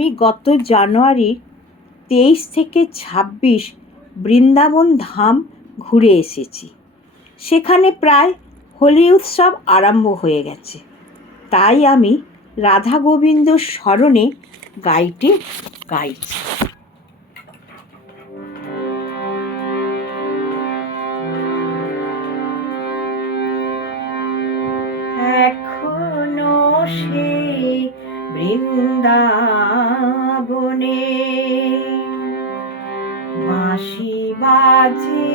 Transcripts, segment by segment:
আমি গত জানুয়ারির 23 থেকে 26 বৃন্দাবন ধাম ঘুরে এসেছি। সেখানে প্রায় হোলি উৎসব আরম্ভ হয়ে গেছে। তাই আমি রাধা গোবিন্দর স্মরণে গাইটি গাইছি। এখনো সেই বৃন্দাবনে বাঁশি বাজে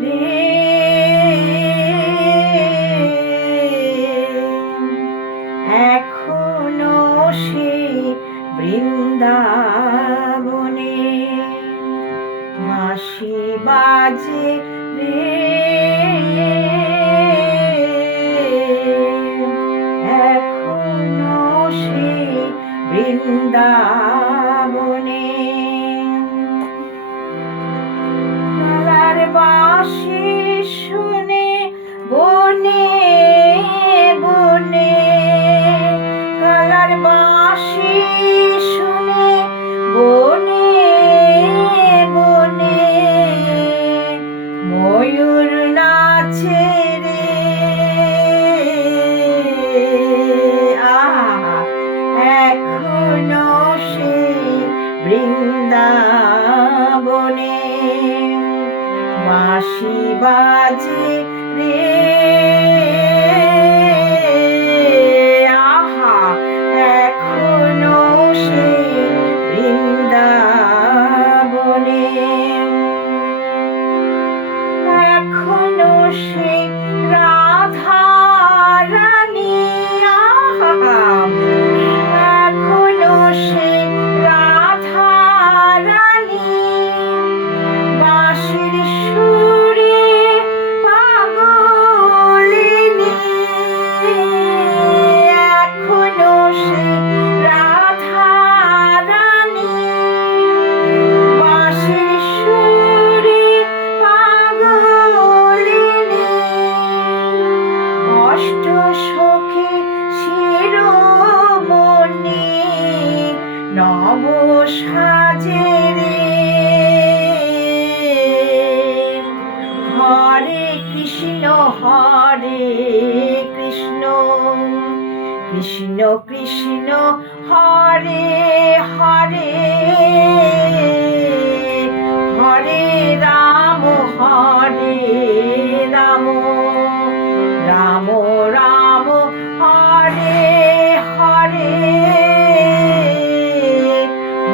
রে, এখনো সেই বৃন্দাবনে বাঁশি বাজে রে, এখনো সেই বৃন্দাবনে কালার বাঁশি শুনে বনে বনে, কালার বাঁশি শুনে বনে বনে ময়ূর নাচে রে, এখনো সেই বৃন্দাবনে বাঁশি বাজে রে, এখনো সেই বৃন্দাবনে, এখনো সেই রাধা রানী, এখনো সেই রাধা রানী বাঁশির সুরে পাগলিনী, এখনো সেই রাধা রানী বাঁশির সুরে পাগলিনী, অষ্ট সখী শিরোমণি নব সাজে রে, হরে কৃষ্ণ কৃষ্ণ কৃষ্ণ হরে হরে, হরে রাম রাম রাম হরে হরে,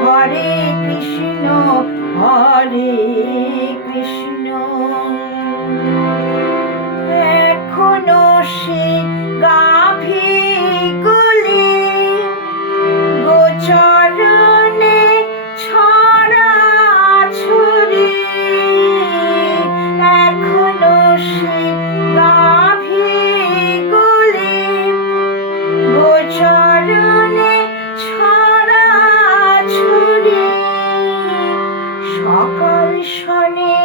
হরে কৃষ্ণ এখনো সেই গাভীগুলি গোচরণে ছড়াছড়ি, এখনো সেই গাভীগুলি গোচরণে ছড়াছড়ি, সকাল শনে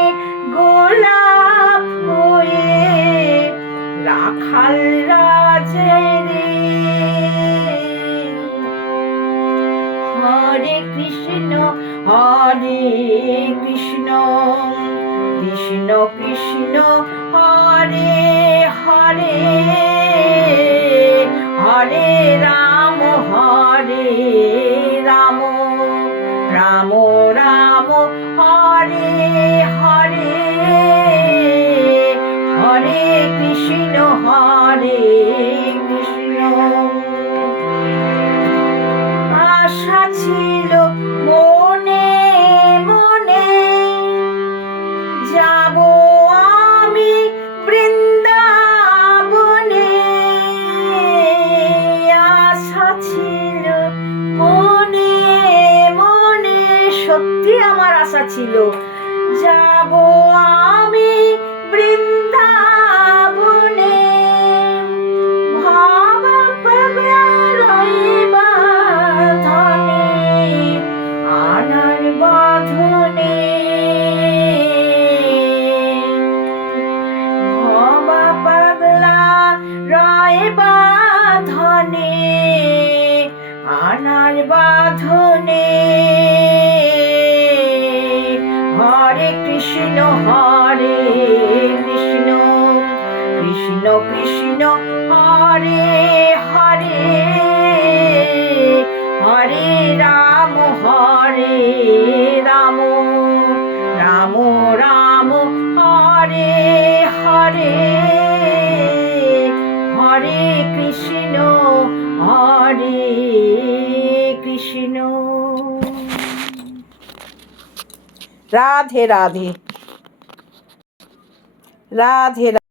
গোলাপ হয়ে রাখাল রাজে রে, হরে কৃষ্ণ কৃষ্ণ কৃষ্ণ হরে হরে, হরে রাম রাম রাম হরে হরে, হরে কৃষ্ণ আশা ছিল মনে মনে যাব আমি বৃন্দাবনে, আশা ছিল মনে মনে, সত্যি আমার আশা ছিল যাব আমি বৃন্দাবনে, ভাবা বাঁধনে আনার বাঁধনে, ভাবা পাগলা রয় বাঁধনে আনার বাঁধনে, হরে হরে হরে রাম রাম রাম হরে হরে হরে কৃষ্ণ রাধে রাধে রাধে।